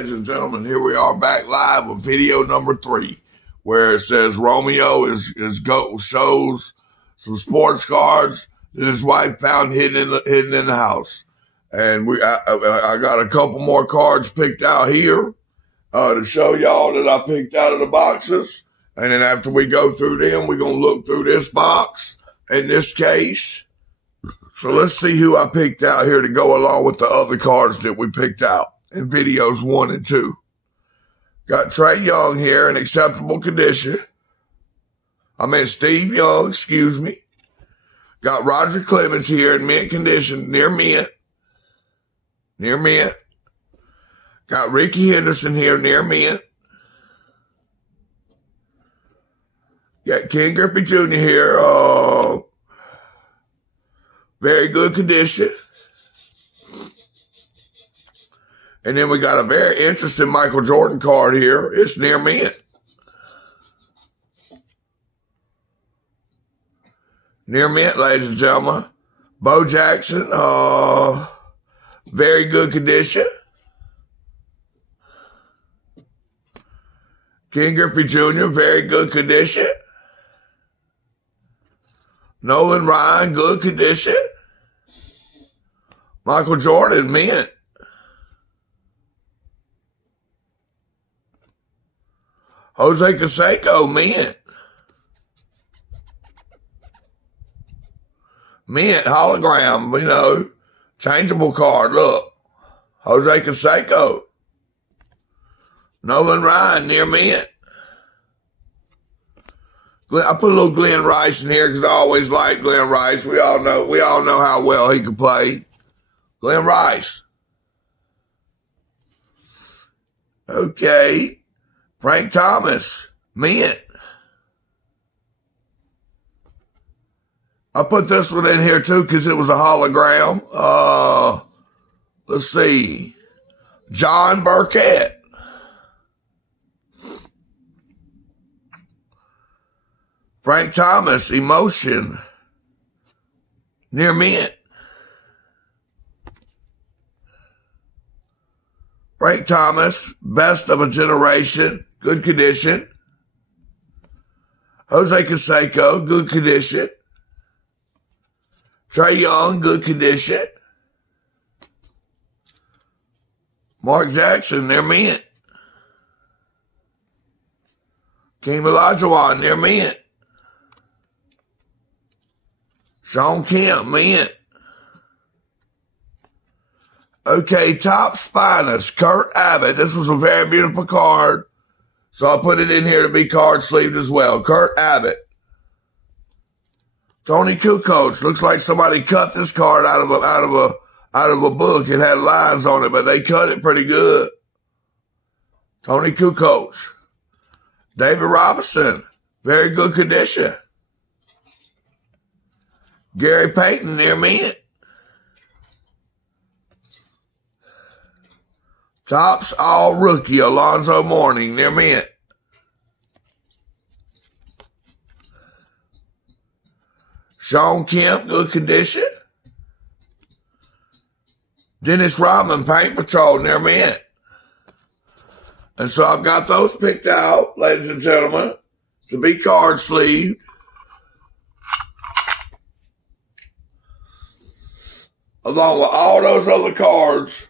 ladies and gentlemen, here we are back live with video number 3, where it says Romeo shows some sports cards that his wife found hidden in the house, and I got a couple more cards picked out here to show y'all that I picked out of the boxes, and then after we go through them, we're gonna look through this box in this case. So let's see who I picked out here to go along with the other cards that we picked out in videos 1 and 2. Got Trey Young here in acceptable condition. Steve Young, excuse me. Got Roger Clemens here in mint condition, near mint. Near mint. Got Ricky Henderson here near mint. Got Ken Griffey Jr. here, very good condition. And then we got a very interesting Michael Jordan card here. It's near mint. Near mint, ladies and gentlemen. Bo Jackson, very good condition. Ken Griffey Jr., very good condition. Nolan Ryan, good condition. Michael Jordan, mint. Jose Canseco, mint. Mint, hologram, changeable card, look. Jose Canseco. Nolan Ryan, near mint. I put a little Glenn Rice in here because I always liked Glenn Rice. We all know how well he could play. Glenn Rice. Okay. Frank Thomas, mint. I put this one in here too because it was a hologram. Let's see. John Burkett. Frank Thomas, emotion. Near mint. Frank Thomas, best of a generation, good condition. Jose Canseco, good condition. Trey Young, good condition. Mark Jackson, near mint. Keem Olajuwon, near mint. Sean Kemp, mint. Okay, top spinus, Kurt Abbott. This was a very beautiful card, so I put it in here to be card sleeved as well. Kurt Abbott. Tony Kukoc. Looks like somebody cut this card out of a book. It had lines on it, but they cut it pretty good. Tony Kukoc. David Robinson. Very good condition. Gary Payton, near mint. Topps All Rookie, Alonzo Mourning, near mint. Sean Kemp, good condition. Dennis Rodman, Paint Patrol, near mint. And so I've got those picked out, ladies and gentlemen, to be card sleeved. Along with all those other cards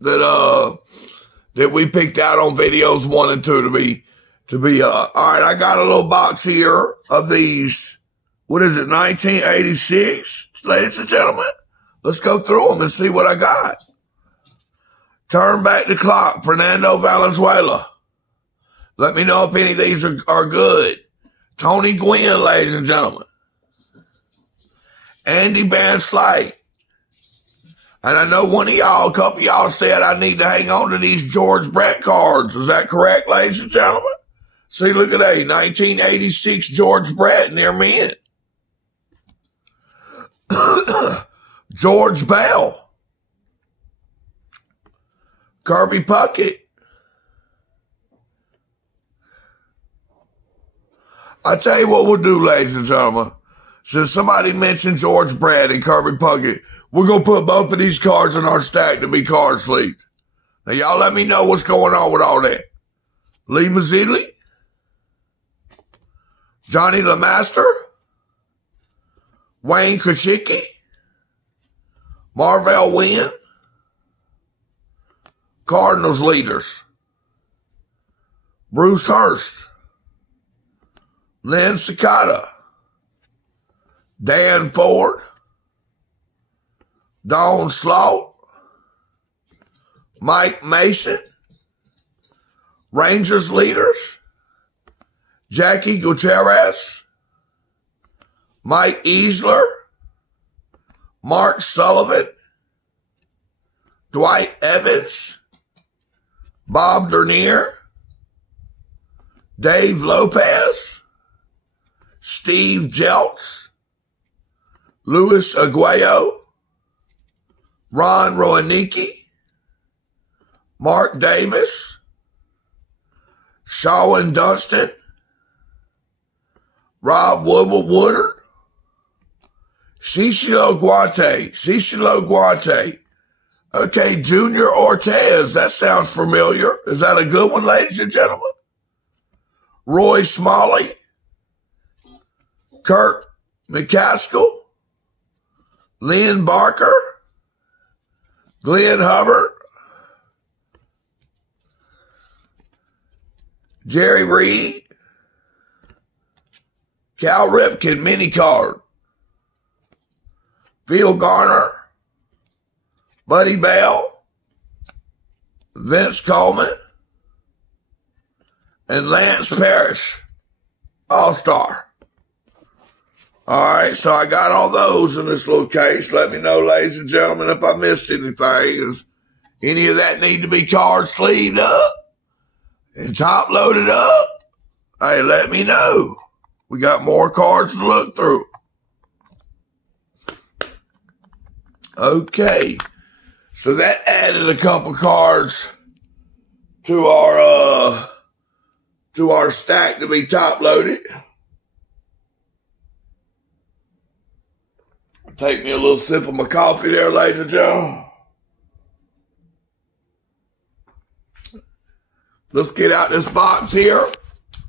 that we picked out on videos 1 and 2 to be all right. I got a little box here of these. What is it? 1986, ladies and gentlemen. Let's go through them and see what I got. Turn back the clock, Fernando Valenzuela. Let me know if any of these are good. Tony Gwynn, ladies and gentlemen. Andy Van Slyke. And I know a couple of y'all said I need to hang on to these George Brett cards. Is that correct, ladies and gentlemen? See, look at that. 1986 George Brett, near mint. George Bell. Kirby Puckett. I tell you what we'll do, ladies and gentlemen. Since somebody mentioned George Brett and Kirby Puckett, we're going to put both of these cards in our stack to be card sleeved. Now, y'all let me know what's going on with all that. Lee Mazzilli, Johnny LeMaster, Wayne Krzyzewski, Marvell Wynn, Cardinals leaders, Bruce Hurst, Lynn Cicada, Dan Ford, Don Slaught, Mike Mason, Rangers leaders, Jackie Gutierrez, Mike Easler, Mark Sullivan, Dwight Evans, Bob Dernier, Dave Lopez, Steve Jeltz, Luis Aguayo, Ron Roanicki, Mark Davis, Shawn Dunston, Rob Woodward, Cicelo Guante. Okay, Junior Ortez, that sounds familiar. Is that a good one, ladies and gentlemen? Roy Smalley, Kirk McCaskill, Lynn Barker, Glenn Hubbard, Jerry Reed, Cal Ripken mini card, Phil Garner, Buddy Bell, Vince Coleman, and Lance Parrish, All-Star. All right, so I got all those in this little case. Let me know, ladies and gentlemen, if I missed anything. Does any of that need to be card sleeved up and top loaded up? Hey, let me know. We got more cards to look through. Okay, so that added a couple cards to our stack to be top loaded. Take me a little sip of my coffee there, ladies and gentlemen. Let's get out this box here.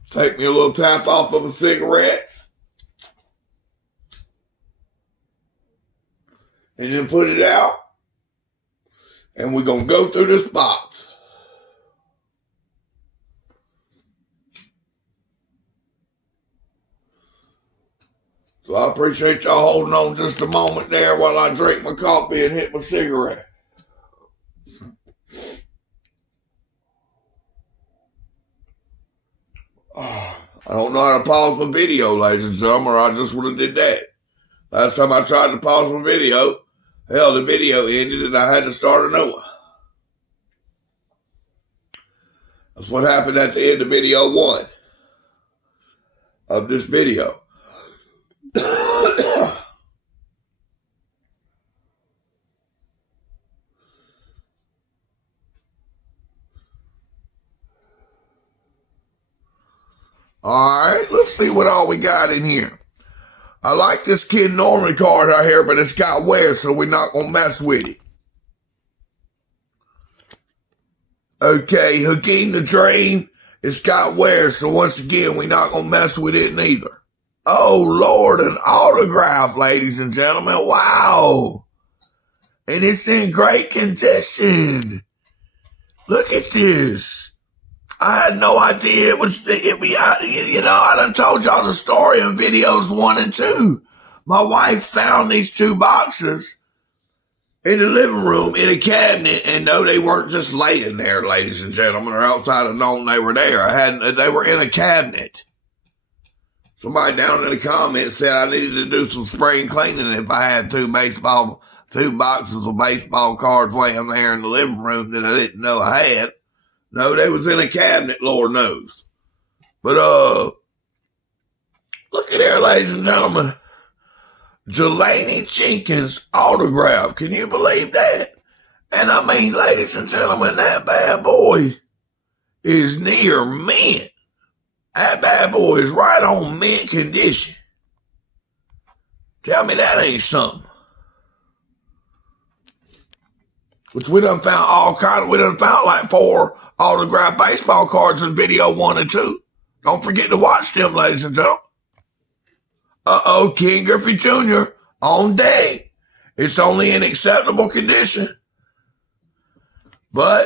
Take me a little tap off of a cigarette. And then put it out. And we're going to go through this box. So I appreciate y'all holding on just a moment there while I drink my coffee and hit my cigarette. I don't know how to pause my video, ladies and gentlemen, or I just would have did that. Last time I tried to pause my video, hell, the video ended and I had to start a new one. That's what happened at the end of video 1 of this video. All right, let's see what all we got in here. I like this Kid Norman card out here, but it's got wear, so we're not going to mess with it. Okay, Hakeem the Dream, it's got wear, so once again, we're not going to mess with it neither. Oh, Lord, an autograph, ladies and gentlemen. Wow. And it's in great condition. Look at this. I had no idea it was, I done told y'all the story in videos 1 and 2. My wife found these 2 boxes in the living room in a cabinet, and no, they weren't just laying there, ladies and gentlemen, or outside of knowing they were there. They were in a cabinet. Somebody down in the comments said I needed to do some spring cleaning if I had 2 boxes of baseball cards laying there in the living room that I didn't know I had. No, they was in a cabinet, Lord knows. But, look at there, ladies and gentlemen. Jelani Jenkins autograph. Can you believe that? And I mean, ladies and gentlemen, that bad boy is near mint. That bad boy is right on mint condition. Tell me that ain't something. Which we done found we done found like 4 autographed baseball cards in video 1 and 2. Don't forget to watch them, ladies and gentlemen. King Griffey Jr. on deck. It's only in acceptable condition, but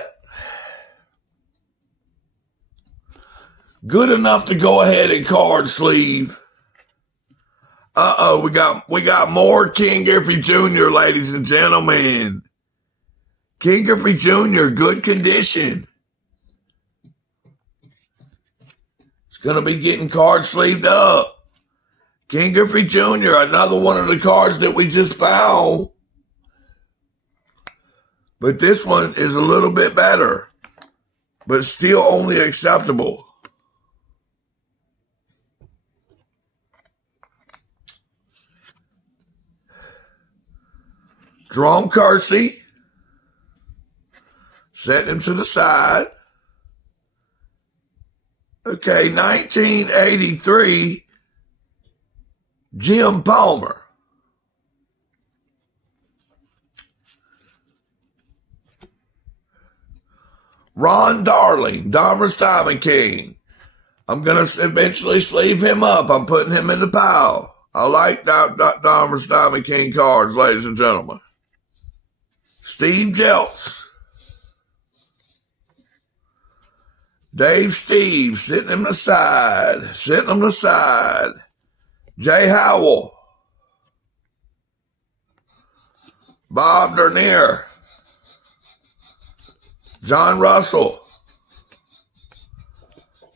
good enough to go ahead and card sleeve. We got more King Griffey Jr., ladies and gentlemen. King Griffey Jr., good condition. It's going to be getting card sleeved up. King Griffey Jr., another one of the cards that we just found. But this one is a little bit better, but still only acceptable. Jerome Kersey. Setting him to the side. Okay, 1983, Jim Palmer. Ron Darling, Dahmer's Diamond King. I'm going to eventually sleeve him up. I'm putting him in the pile. I like Dahmer's Diamond King cards, ladies and gentlemen. Steve Jeltz. Dave Steve, sitting him aside. Jay Howell. Bob Dernier. John Russell.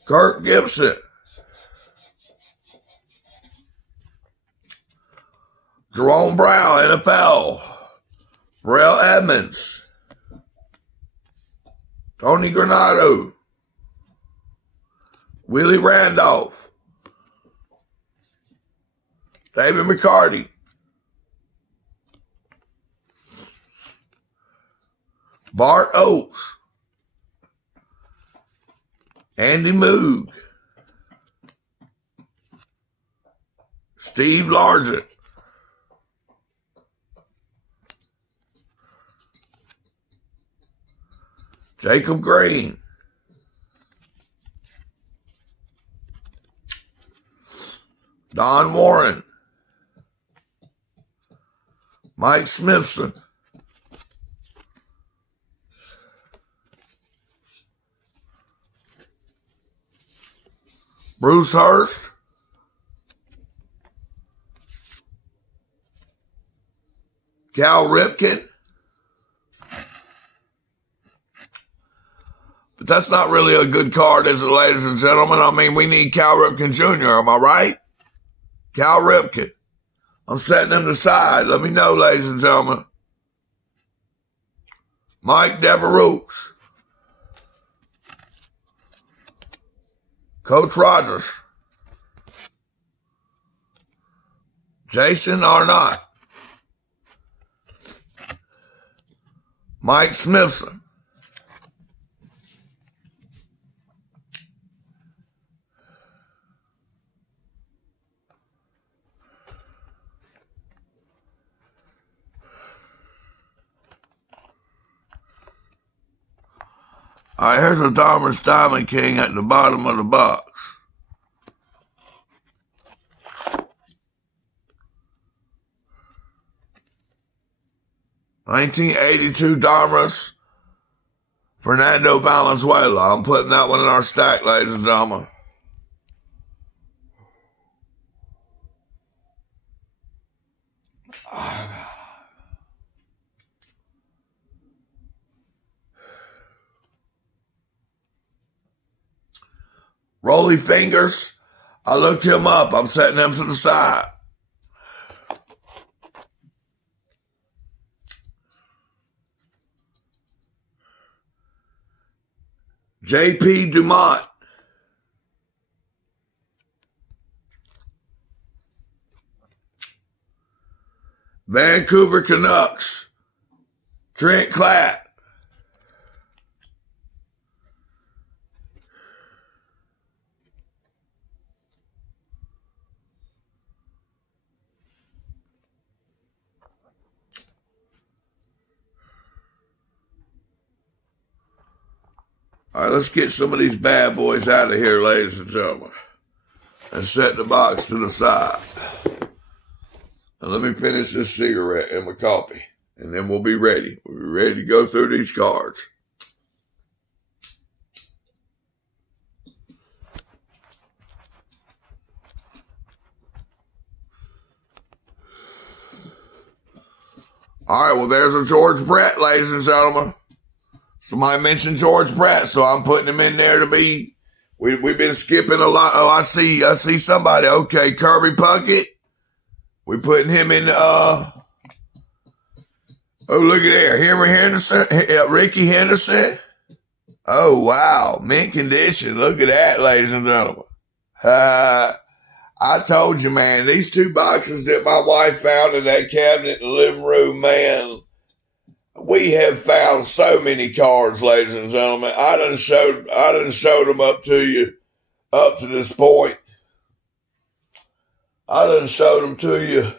Kirk Gibson. Jerome Brown, NFL. Burrell Edmonds. Tony Granado. Willie Randolph. David McCarty. Bart Oates. Andy Moog. Steve Largent. Jacob Green. Don Warren. Mike Smithson. Bruce Hurst. Cal Ripken. But that's not really a good card, is it, ladies and gentlemen? I mean, we need Cal Ripken Jr., am I right? Cal Ripken. I'm setting him aside. Let me know, ladies and gentlemen. Mike Devereaux. Coach Rogers. Jason Arnott. Mike Smithson. All right, here's a Dahmer's Diamond King at the bottom of the box. $1982 Dahmer's Fernando Valenzuela. I'm putting that one in our stack, ladies and gentlemen. Rolly Fingers. I looked him up. I'm setting him to the side. J.P. Dumont. Vancouver Canucks. Trent Klatt. let's get some of these bad boys out of here, ladies and gentlemen, and set the box to the side. And let me finish this cigarette and my coffee, and then we'll be ready. We'll be ready to go through these cards. All right, well, there's a George Brett, ladies and gentlemen. Somebody mentioned George Brett, so I'm putting him in there to be. We've been skipping a lot. Oh, I see somebody. Okay, Kirby Puckett. We putting him in. Oh, look at there, Henry Henderson, Ricky Henderson. Oh wow, mint condition. Look at that, ladies and gentlemen. I told you, man. These two boxes that my wife found in that cabinet in the living room, man. We have found so many cards, ladies and gentlemen. I done showed them up to you up to this point. I done showed them to you.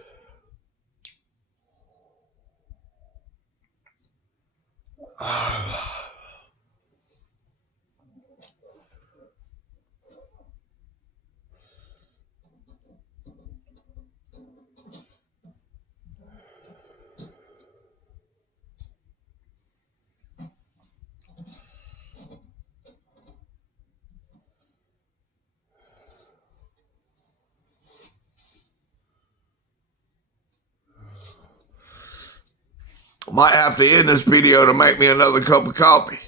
Might have to end this video to make me another cup of coffee.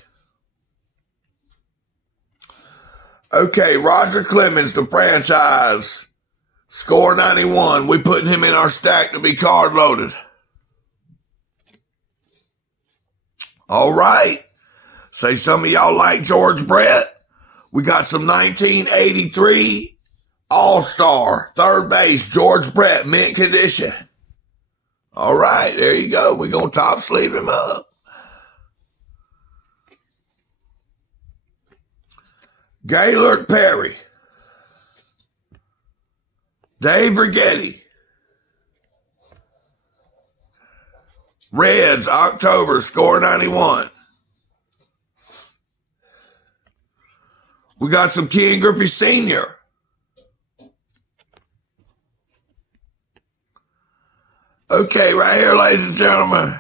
Okay, Roger Clemens, the franchise, score 91. We putting him in our stack to be card loaded. All right. Say some of y'all like George Brett. We got some 1983 All-Star, third base, George Brett, mint condition. All right, there you go. We're going to top sleeve him up. Gaylord Perry. Dave Righetti. Reds, October, score 91. We got some Ken Griffey Sr. Okay, right here, ladies and gentlemen,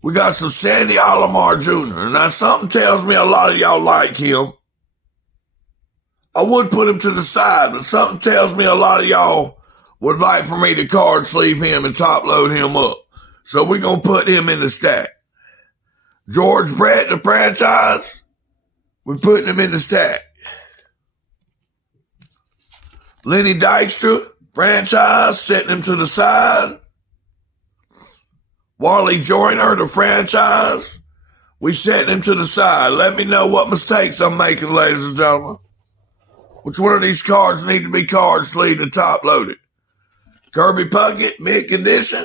we got some Sandy Alomar Jr. Now, something tells me a lot of y'all like him. I would put him to the side, but something tells me a lot of y'all would like for me to card sleeve him and top load him up. So we're going to put him in the stack. George Brett, the franchise, we're putting him in the stack. Lenny Dykstra, franchise, setting him to the side. Wally Joyner, the franchise, we setting him to the side. Let me know what mistakes I'm making, ladies and gentlemen. Which one of these cards need to be card sleeved and top loaded? Kirby Puckett, mid condition.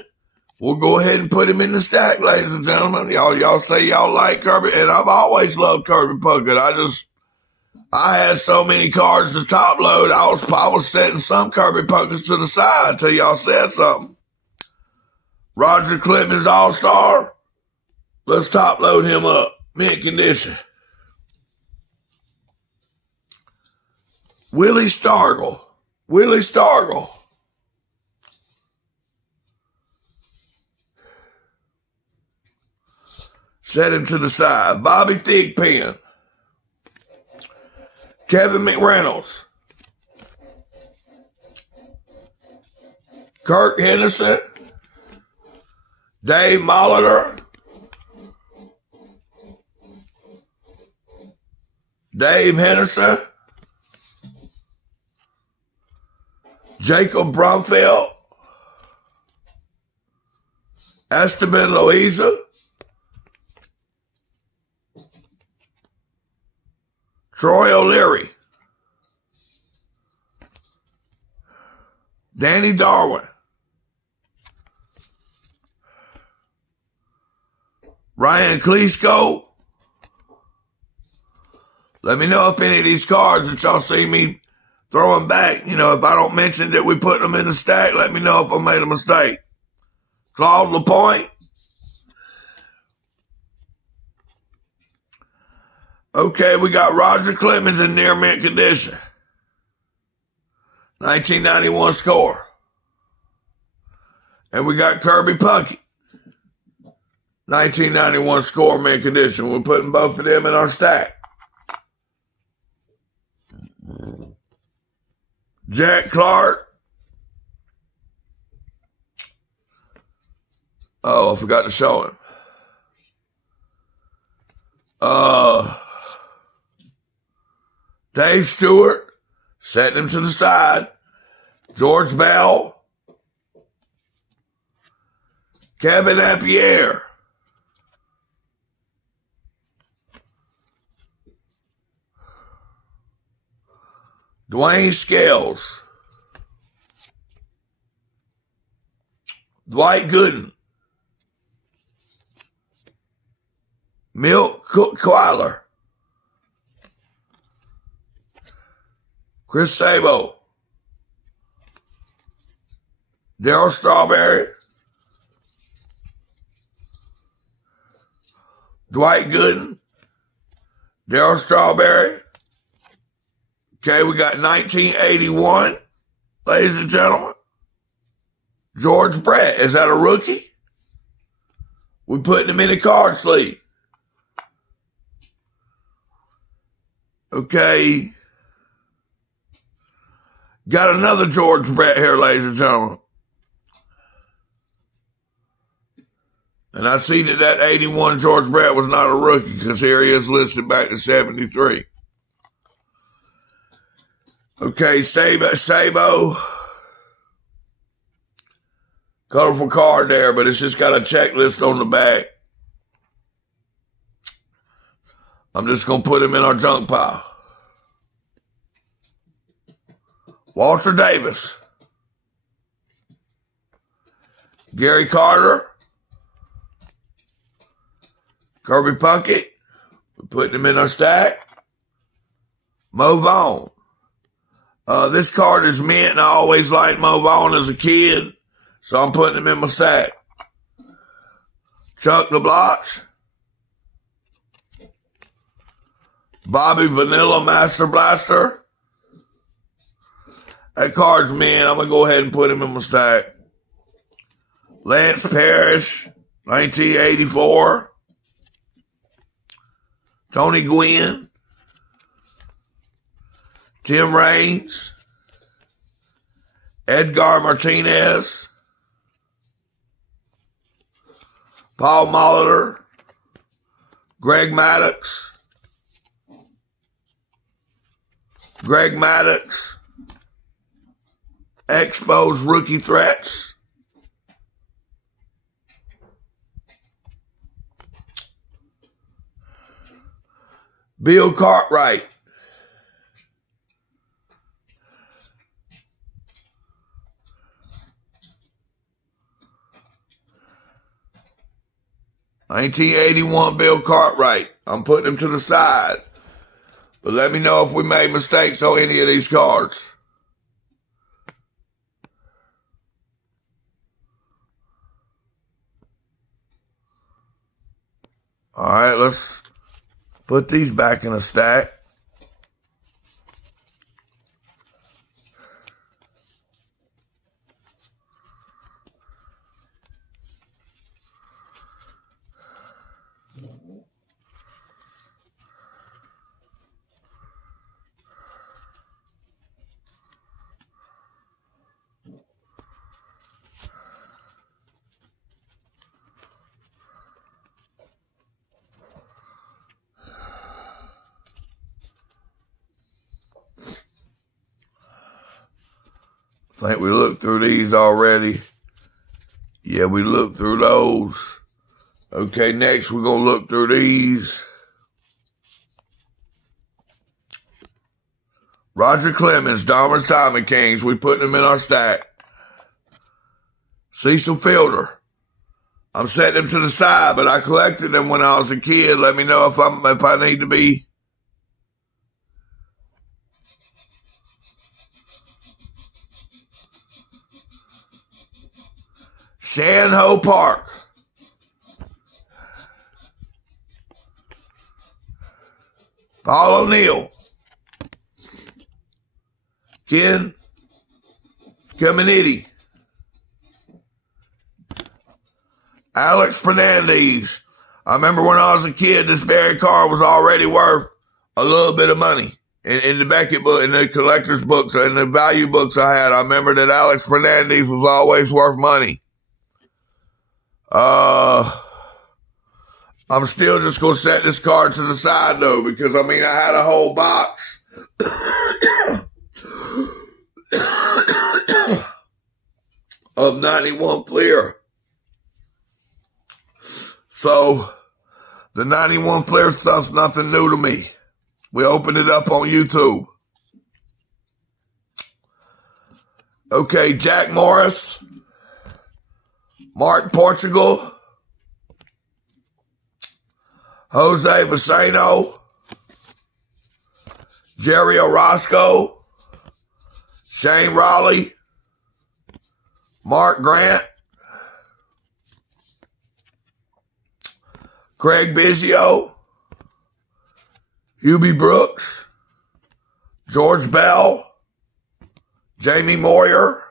We'll go ahead and put him in the stack, ladies and gentlemen. Y'all say y'all like Kirby, and I've always loved Kirby Puckett. I had so many cards to top load, I was setting some Kirby Pucketts to the side until y'all said something. Roger Clemens All-Star. Let's top load him up. Mint condition. Willie Stargell. Set him to the side. Bobby Thigpen. Kevin McReynolds. Kirk Henderson. Dave Molitor. Dave Henderson. Jacob Brumfield. Esteban Loaiza. Troy O'Leary. Danny Darwin. Ryan Klitschko. Let me know if any of these cards that y'all see me throwing back, if I don't mention that we put them in the stack, let me know if I made a mistake. Claude LaPointe. Okay, we got Roger Clemens in near mint condition. 1991 score. And we got Kirby Puckett. 1991 score, mint condition. We're putting both of them in our stack. Jack Clark. Oh, I forgot to show him. Dave Stewart, setting him to the side. George Bell. Kevin Lapierre. Dwayne Scales. Dwight Gooden. Milt Queiler. Chris Sabo. Darryl Strawberry. Dwight Gooden. Darryl Strawberry. Okay, we got 1981, ladies and gentlemen. George Brett. Is that a rookie? We're putting him in the card sleeve. Okay. Got another George Brett here, ladies and gentlemen. And I see that 81 George Brett was not a rookie because here he is listed back to 73. Okay, Sabo. Colorful card there, but it's just got a checklist on the back. I'm just going to put him in our junk pile. Walter Davis. Gary Carter. Kirby Puckett. We're putting him in our stack. Mo Vaughn. This card is mint, and I always liked Mo Vaughn as a kid, so I'm putting him in my stack. Chuck LeBlanc. Bobby Vanilla Master Blaster. That card's mint. I'm going to go ahead and put him in my stack. Lance Parrish, 1984. Tony Gwynn. Tim Raines. Edgar Martinez. Paul Molitor. Greg Maddux. Greg Maddux. Expos Rookie Threats. Bill Cartwright. $1981 Bill Cartwright. I'm putting him to the side. But let me know if we made mistakes on any of these cards. All right, let's put these back in a stack. I think we looked through these already. Yeah, we looked through those. Okay, next we're going to look through these. Roger Clemens, Dahmer's Diamond Kings. We putting them in our stack. Cecil Fielder. I'm setting them to the side, but I collected them when I was a kid. Let me know if I need to be. Shan-Ho Park. Paul O'Neill, Ken Caminiti, Alex Fernandez. I remember when I was a kid, this very card was already worth a little bit of money. In the Beckett book, in the collector's books, in the value books I had, I remember that Alex Fernandez was always worth money. I'm still just going to set this card to the side, though, because, I mean, I had a whole box of 91 Fleer. So, the 91 Fleer stuff's nothing new to me. We opened it up on YouTube. Okay, Jack Morris, Mark Portugal, Jose Viceno, Jerry Orozco, Shane Raleigh, Mark Grant, Craig Biggio, Hubie Brooks, George Bell, Jamie Moyer,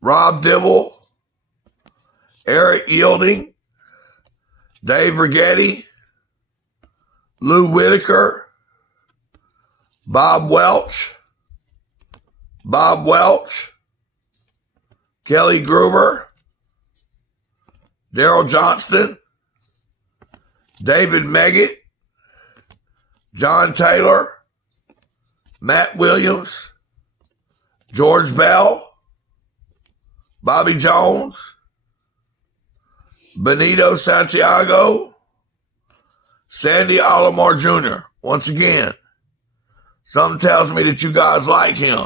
Rob Dibble, Eric Yielding, Dave Righetti, Lou Whitaker, Bob Welch, Kelly Gruber, Daryl Johnston, David Meggett, John Taylor, Matt Williams, George Bell, Bobby Jones, Benito Santiago, Sandy Alomar Jr. Once again, something tells me that you guys like him.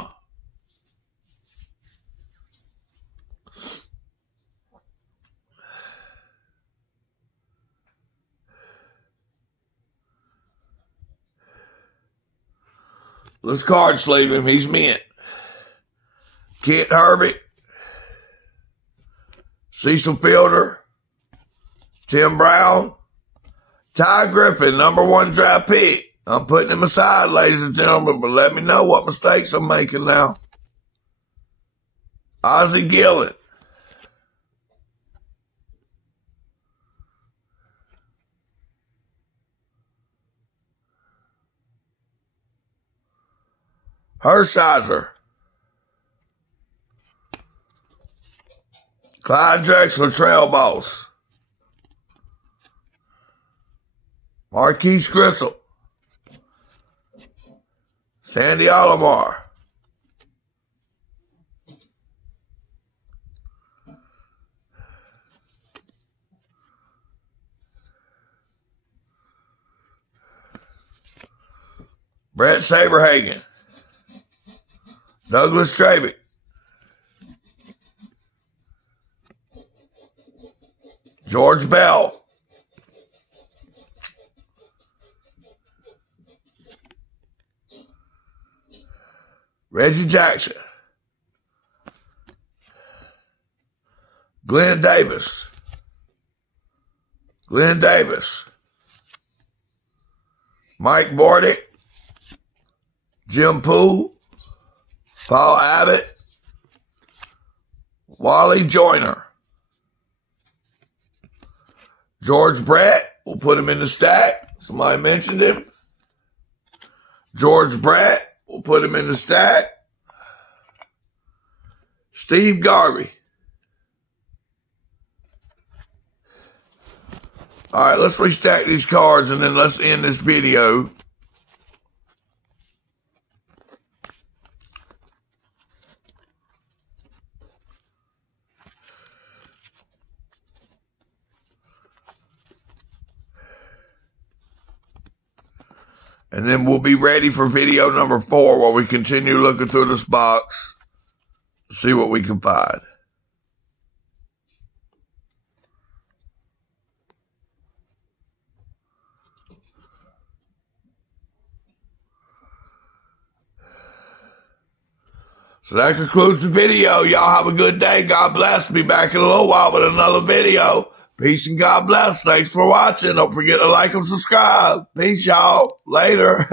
Let's card sleeve him. He's mint. Kent Herbert, Cecil Fielder, Tim Brown, Ty Griffin, #1 draft pick. I'm putting him aside, ladies and gentlemen, but let me know what mistakes I'm making now. Ozzie Gillen, Hershiser, Clyde Drexler, Trail Boss, Marquise Grissom, Sandy Alomar, Brett Saberhagen, Douglas Travick, George Bell, Reggie Jackson, Glenn Davis, Mike Bordick, Jim Poole, Paul Abbott, Wally Joyner, George Brett, we'll put him in the stack. Somebody mentioned him. George Brett, we'll put him in the stack. Steve Garvey. All right, let's restack these cards and then let's end this video. And then we'll be ready for video number 4 while we continue looking through this box to see what we can find. So that concludes the video. Y'all have a good day. God bless. Be back in a little while with another video. Peace and God bless. Thanks for watching. Don't forget to like and subscribe. Peace, y'all. Later.